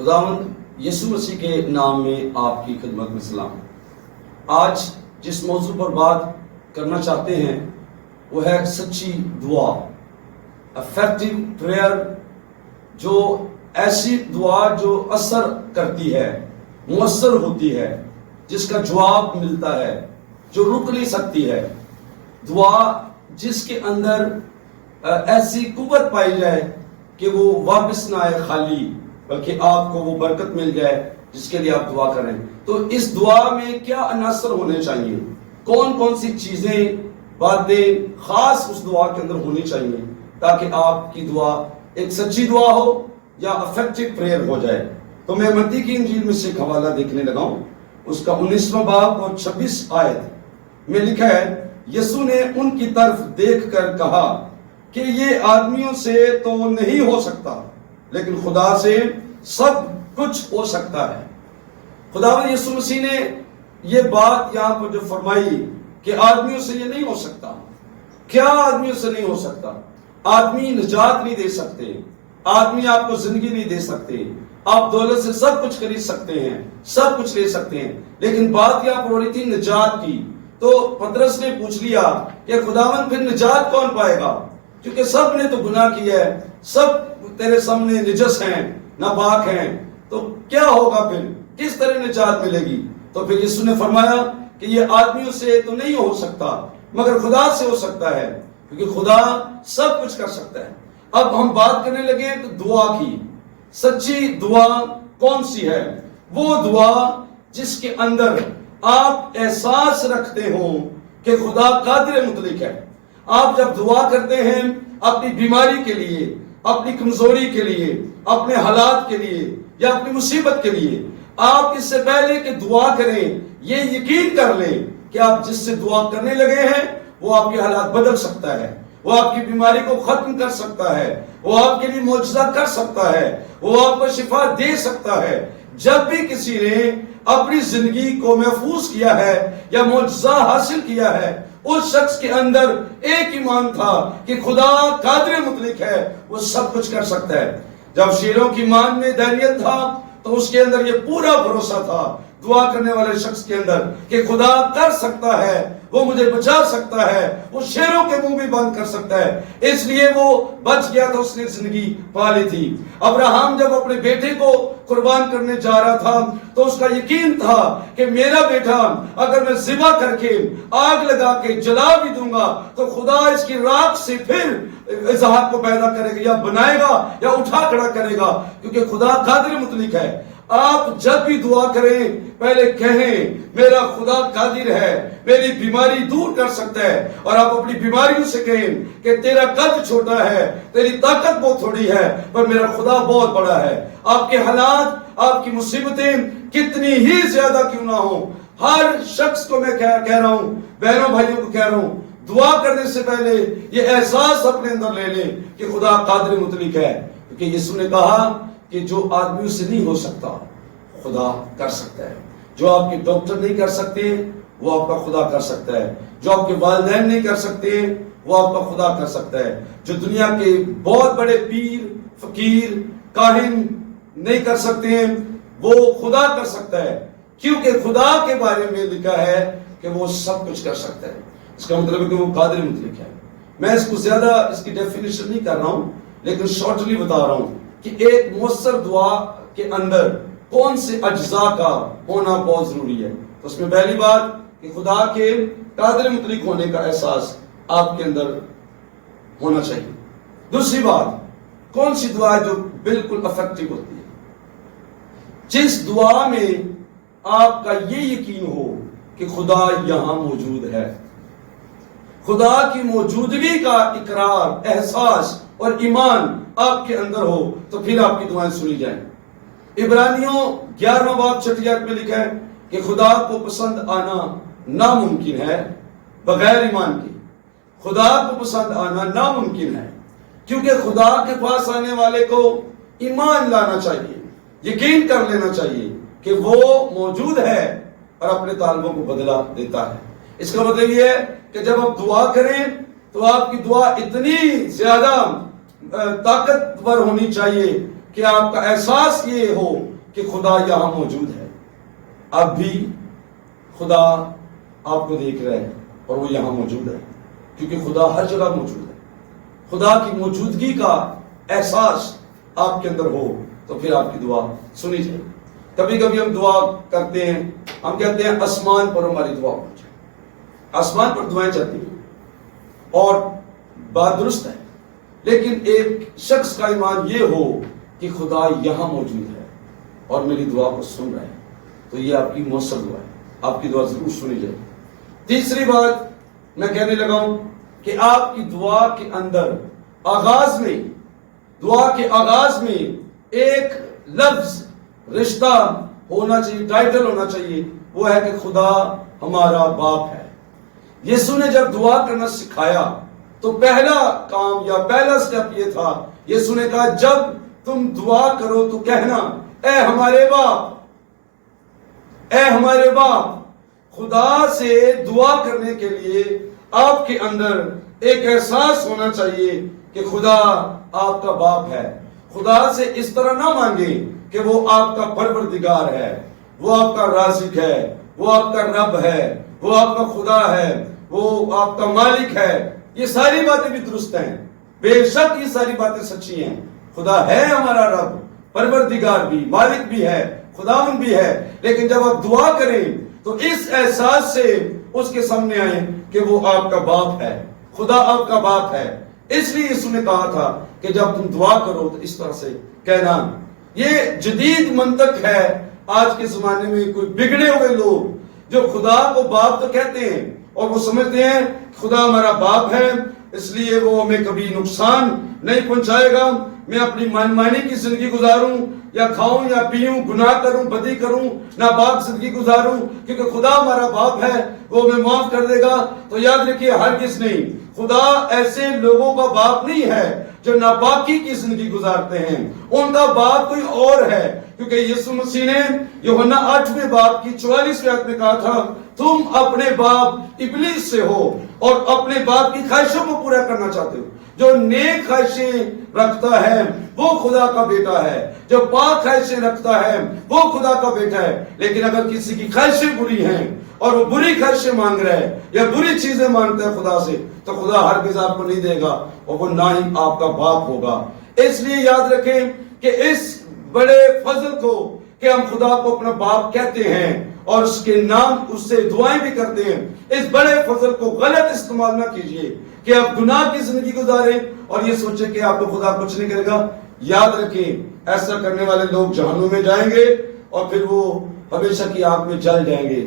خداوند یسوع مسیح کے نام میں آپ کی خدمت میں سلام۔ آج جس موضوع پر بات کرنا چاہتے ہیں وہ ہے سچی دعا، افیکٹو پریئر، جو ایسی دعا جو اثر کرتی ہے، مؤثر ہوتی ہے، جس کا جواب ملتا ہے، جو رک نہیں سکتی ہے، دعا جس کے اندر ایسی قوت پائی جائے کہ وہ واپس نہ آئے خالی، بلکہ آپ کو وہ برکت مل جائے جس کے لیے آپ دعا کریں۔ تو اس دعا میں کیا عناصر ہونے چاہیے، کون کون سی چیزیں، باتیں خاص اس دعا کے اندر ہونی چاہیے تاکہ آپ کی دعا ایک سچی دعا ہو یا افیکٹو پریئر ہو جائے۔ تو میں متی کی انجیل میں سے ایک حوالہ دیکھنے لگا ہوں، اس کا 19واں باب اور 26 آیت میں لکھا ہے، یسوع نے ان کی طرف دیکھ کر کہا کہ یہ آدمیوں سے تو نہیں ہو سکتا، لیکن خدا سے سب کچھ ہو سکتا ہے۔ خداوند یسوع مسیح نے یہ بات یہاں پر جو فرمائی کہ آدمیوں سے یہ نہیں ہو سکتا۔ کیا آدمیوں سے نہیں ہو سکتا؟ آدمی نجات نہیں دے سکتے، آدمی آپ کو زندگی نہیں دے سکتے، آپ دولت سے سب کچھ خرید سکتے ہیں، سب کچھ لے سکتے ہیں، لیکن بات یہاں پر ہو رہی تھی نجات کی۔ تو پطرس نے پوچھ لیا کہ خداوند پھر نجات کون پائے گا، کیونکہ سب نے تو گناہ کیا ہے، سب تیرے سامنے نجس ہیں، ناپاک ہیں، تو کیا ہوگا پھر، کس طرح نجات ملے گی؟ تو پھر یسوع نے فرمایا کہ یہ آدمیوں سے تو نہیں ہو سکتا مگر خدا سے ہو سکتا ہے، کیونکہ خدا سب کچھ کر سکتا ہے۔ اب ہم بات کرنے لگے تو دعا کی۔ سچی دعا کون سی ہے؟ وہ دعا جس کے اندر آپ احساس رکھتے ہوں کہ خدا قادر مطلق ہے۔ آپ جب دعا کرتے ہیں اپنی بیماری کے لیے، اپنی کمزوری کے لیے، اپنے حالات کے لیے یا اپنی مصیبت کے لیے، آپ اس سے پہلے کہ دعا کریں یہ یقین کر لیں کہ آپ جس سے دعا کرنے لگے ہیں وہ آپ کے حالات بدل سکتا ہے، وہ آپ کی بیماری کو ختم کر سکتا ہے، وہ آپ کے لیے معجزہ کر سکتا ہے، وہ آپ کو شفا دے سکتا ہے۔ جب بھی کسی نے اپنی زندگی کو محفوظ کیا ہے یا معجزہ حاصل کیا ہے، اس شخص کے اندر ایک ایمان تھا کہ خدا قادر مطلق ہے، وہ سب کچھ کر سکتا ہے۔ جب شیروں کی مان میں دانیل تھا تو اس کے اندر یہ پورا بھروسہ تھا دعا کرنے والے شخص کے اندر کہ خدا کر سکتا ہے، وہ مجھے بچا سکتا ہے، وہ شیروں کے منہ بھی بند کر سکتا ہے، اس لیے وہ بچ گیا تھا، اس نے زندگی پا لی تھی۔ ابراہیم جب اپنے بیٹے کو قربان کرنے جا رہا تھا تو اس کا یقین تھا کہ میرا بیٹا اگر میں ذبح کر کے آگ لگا کے جلا بھی دوں گا تو خدا اس کی راکھ سے پھر اسحاق کو پیدا کرے گا، یا بنائے گا یا اٹھا کھڑا کرے گا، کیونکہ خدا قادر مطلق ہے۔ آپ جب بھی دعا کریں پہلے کہیں میرا خدا قادر ہے، میری بیماری دور کر سکتا ہے، اور آپ اپنی بیماریوں سے کہیں کہ تیرا قد چھوٹا ہے، تیری طاقت بہت تھوڑی ہے، پر میرا خدا بہت بڑا ہے۔ آپ کے حالات، آپ کی مصیبتیں کتنی ہی زیادہ کیوں نہ ہوں، ہر شخص کو میں کہہ رہا ہوں، بہنوں بھائیوں کو کہہ رہا ہوں، دعا کرنے سے پہلے یہ احساس اپنے اندر لے لیں کہ خدا قادر مطلق ہے، کیونکہ یسوع نے کہا کہ جو آدمیوں سے نہیں ہو سکتا خدا کر سکتا ہے۔ جو آپ کے ڈاکٹر نہیں کر سکتے وہ آپ کا خدا کر سکتا ہے، جو آپ کے والدین نہیں کر سکتے وہ آپ کا خدا کر سکتا ہے، جو دنیا کے بہت بڑے پیر، فقیر، کاہن نہیں کر سکتے ہیں وہ خدا کر سکتا ہے، کیونکہ خدا کے بارے میں لکھا ہے کہ وہ سب کچھ کر سکتا ہے۔ اس کا مطلب ہے کہ وہ قادر مطلق ہے۔ میں اس کو زیادہ اس کی ڈیفینیشن نہیں کر رہا ہوں، لیکن شارٹلی بتا رہا ہوں کہ ایک مؤثر دعا کے اندر کون سے اجزاء کا ہونا بہت ضروری ہے۔ تو اس میں پہلی بات کہ خدا کے قادر مطلق ہونے کا احساس آپ کے اندر ہونا چاہیے۔ دوسری بات، کون سی دعا جو بالکل افیکٹو ہوتی ہے، جس دعا میں آپ کا یہ یقین ہو کہ خدا یہاں موجود ہے، خدا کی موجودگی کا اقرار، احساس اور ایمان آپ کے اندر ہو تو پھر آپ کی دعائیں سنی جائیں۔ عبرانیوں 11واں باب 6 آیت میں لکھا ہے کہ خدا کو پسند آنا ناممکن ہے بغیر ایمان کے۔ خدا کو پسند آنا ناممکن ہے کیونکہ خدا کے پاس آنے والے کو ایمان لانا چاہیے، یقین کر لینا چاہیے کہ وہ موجود ہے اور اپنے طالبوں کو بدلا دیتا ہے۔ اس کا مطلب یہ ہے کہ جب آپ دعا کریں تو آپ کی دعا اتنی زیادہ طاقتور ہونی چاہیے کہ آپ کا احساس یہ ہو کہ خدا یہاں موجود ہے. اب بھی خدا آپ کو دیکھ رہا ہے اور وہ یہاں موجود ہے، کیونکہ خدا ہر جگہ موجود ہے. خدا کی موجودگی کا احساس آپ کے اندر ہو تو پھر آپ کی دعا سنی جائے. کبھی کبھی ہم دعا کرتے ہیں، ہم کہتے ہیں آسمان پر ہماری دعا پہنچے. آسمان پر دعائیں چلتی ہیں اور بات درست ہے، لیکن ایک شخص کا ایمان یہ ہو کہ خدا یہاں موجود ہے اور میری دعا کو سن رہا ہے، تو یہ آپ کی مؤثر دعا ہے، آپ کی دعا ضرور سنی جائے. تیسری بات میں کہنے لگا ہوں کہ آپ کی دعا کے اندر دعا کے آغاز میں ایک لفظ رشتہ ہونا چاہیے، ٹائٹل ہونا چاہیے، وہ ہے کہ خدا ہمارا باپ ہے. یسوع نے جب دعا کرنا سکھایا تو پہلا کام یا پہلا سٹیپ یہ تھا، یسوع نے کہا جب تم دعا کرو تو کہنا اے ہمارے باپ، اے ہمارے باپ. خدا سے دعا کرنے کے لیے آپ کے اندر ایک احساس ہونا چاہیے کہ خدا آپ کا باپ ہے. خدا سے اس طرح نہ مانگے کہ وہ آپ کا پروردگار ہے، وہ آپ کا رازق ہے، وہ آپ کا رب ہے، وہ آپ کا خدا ہے، وہ آپ کا مالک ہے. یہ ساری باتیں بھی درست ہیں، بے شک یہ ساری باتیں سچی ہیں. خدا ہے ہمارا رب، پروردگار بھی، مالک بھی ہے، خداوند بھی ہے. لیکن جب آپ دعا کریں تو اس احساس سے اس کے سامنے آئیں کہ وہ آپ کا باپ ہے، خدا آپ کا باپ ہے. اس لیے یسوع نے کہا تھا کہ جب تم دعا کرو تو اس طرح سے کہنا. یہ جدید منطق ہے. آج کے زمانے میں کوئی بگڑے ہوئے لوگ جو خدا کو باپ تو کہتے ہیں اور وہ سمجھتے ہیں خدا ہمارا باپ ہے اس لیے وہ ہمیں کبھی نقصان نہیں پہنچائے گا. میں اپنی من مانی کی زندگی گزاروں یا کھاؤں یا پیوں، گناہ کروں، بدی کروں، ناپاک زندگی گزاروں، کیونکہ خدا ہمارا باپ ہے، وہ ہمیں معاف کر دے گا. تو یاد رکھیے ہرگز نہیں. خدا ایسے لوگوں کا باپ نہیں ہے جو ناپاکی کی زندگی گزارتے ہیں. ان کا باپ کوئی اور ہے، کیونکہ یسوع مسیح نے یوحنا 8ویں باب کی 44ویں آیت میں کہا تھا تم اپنے باپ ابلیس سے ہو اور اپنے باپ کی خواہشوں کو پورا کرنا چاہتے ہو. جو نیک خواہشیں رکھتا ہے وہ خدا کا بیٹا ہے، جو پاک خواہشیں رکھتا ہے وہ خدا کا بیٹا ہے. لیکن اگر کسی کی خواہشیں بری ہیں اور وہ بری خواہشیں مانگ رہا ہے یا بری چیزیں مانگتا ہے خدا سے، تو خدا ہرگز آپ کو نہیں دے گا اور وہ نہ ہی آپ کا باپ ہوگا. اس لیے یاد رکھیں کہ اس بڑے فضل کو کہ ہم خدا کو اپنا باپ کہتے ہیں اور اس کے نام اس سے دعائیں بھی کرتے ہیں، اس بڑے فضل کو غلط استعمال نہ کیجئے کہ آپ گناہ کی زندگی گزاریں اور یہ سوچیں کہ آپ کو خدا کچھ نہیں کرے گا. یاد رکھیں ایسا کرنے والے لوگ جہنم میں جائیں گے اور پھر وہ ہمیشہ کی آگ میں جل جائیں گے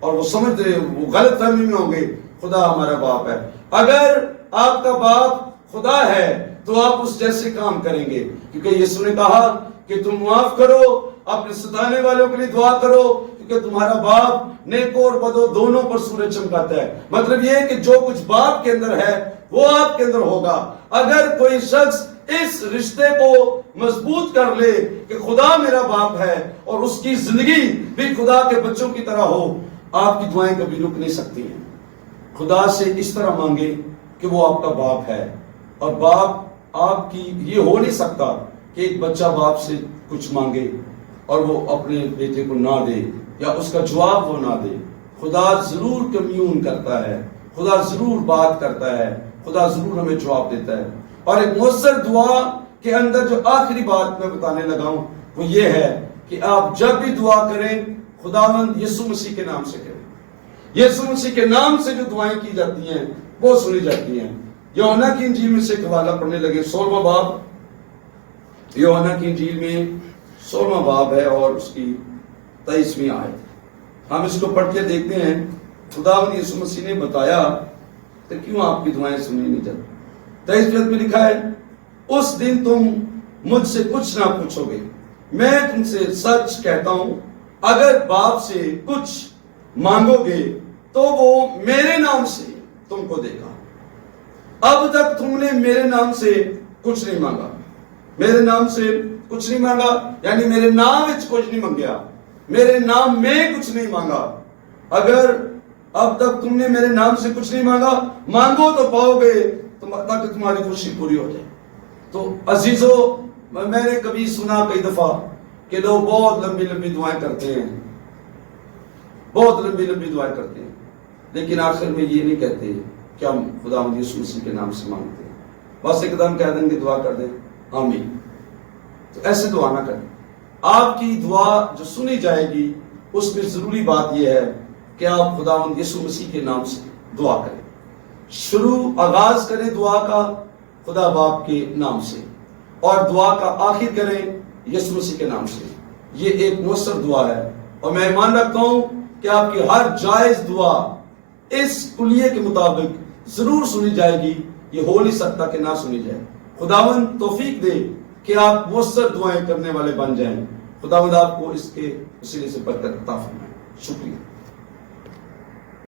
اور وہ سمجھ رہے وہ غلط فہمی میں ہوں گے خدا ہمارا باپ ہے. اگر آپ کا باپ خدا ہے تو آپ اس جیسے کام کریں گے، کیونکہ یسوع نے کہا کہ تم معاف کرو، اپنے ستانے والوں کے لیے دعا کرو، کیونکہ تمہارا باپ نیک اور بدو دونوں پر سورج چمکاتا ہے. مطلب یہ ہے کہ جو کچھ باپ کے اندر ہے وہ آپ کے اندر ہوگا. اگر کوئی شخص اس رشتے کو مضبوط کر لے کہ خدا میرا باپ ہے اور اس کی زندگی بھی خدا کے بچوں کی طرح ہو، آپ کی دعائیں کبھی رک نہیں سکتی ہیں. خدا سے اس طرح مانگے کہ وہ آپ کا باپ ہے. اور باپ آپ کی یہ ہو نہیں سکتا کہ ایک بچہ باپ سے کچھ مانگے اور وہ اپنے بیٹے کو نہ دے یا اس کا جواب وہ نہ دے. خدا ضرور کمیون کرتا ہے، خدا ضرور بات کرتا ہے، خدا ضرور ہمیں جواب دیتا ہے. اور ایک مؤثر دعا کے اندر جو آخری بات میں بتانے لگا ہوں وہ یہ ہے کہ آپ جب بھی دعا کریں خداوند یسوع مسیح کے نام سے کریں. یسوع مسیح کے نام سے جو دعائیں کی جاتی ہیں وہ سنی جاتی ہیں. یوحنا کی انجیل میں سے ایک حوالہ پڑھنے لگے، 16واں باب. یوحنا کی انجیل میں 16واں باب ہے اور اس کی 23ویں آیت. ہم اس کو پڑھ کے دیکھتے ہیں. خداوند یسوع مسیح نے بتایا کہ کیوں آپ کی دعائیں سنی نہیں جاتی. 23ویں آیت میں لکھا ہے اس دن تم مجھ سے کچھ نہ پوچھو گے، میں تم سے سچ کہتا ہوں اگر باپ سے کچھ مانگو گے تو وہ میرے نام سے تم کو دے گا. اب تک تم نے میرے نام سے کچھ نہیں مانگا. میرے نام سے کچھ نہیں مانگا یعنی میرے نام وچ کچھ نہیں مانگیا، میرے نام میں کچھ نہیں مانگا. اگر اب تک تم نے میرے نام سے کچھ نہیں مانگا، مانگو تو پاؤ گے تاکہ تمہاری خوشی پوری ہو جائے. تو عزیزو میں نے کبھی سنا کئی دفعہ کہ لوگ بہت لمبی لمبی دعائیں کرتے ہیں، بہت لمبی لمبی دعائیں کرتے ہیں، لیکن آخر میں یہ نہیں کہتے کہ ہم خداوند یسوع مسیح کے نام سے مانگتے ہیں، بس ایک دم کہہ دیں گے دعا کر دیں آمین۔ تو ایسے دعا نہ کریں۔ آپ کی دعا جو سنی جائے گی اس میں ضروری بات یہ ہے کہ آپ خداوند یسوع مسیح کے نام سے دعا کریں، آغاز کریں دعا کا خدا باپ کے نام سے، اور دعا کا آخر کریں یسوع مسیح کے نام سے۔ یہ ایک مؤثر دعا ہے، اور میں ایمان رکھتا ہوں کہ آپ کی ہر جائز دعا اس کلیے کے مطابق ضرور سنی جائے گی۔ یہ ہو نہیں سکتا کہ نہ سنی جائے۔ خداوند توفیق دے کہ آپ مؤثر دعائیں کرنے والے بن جائیں۔ خداوند آپ کو اس کے وسیلے سے برکت عطا فرمائے۔ شکریہ۔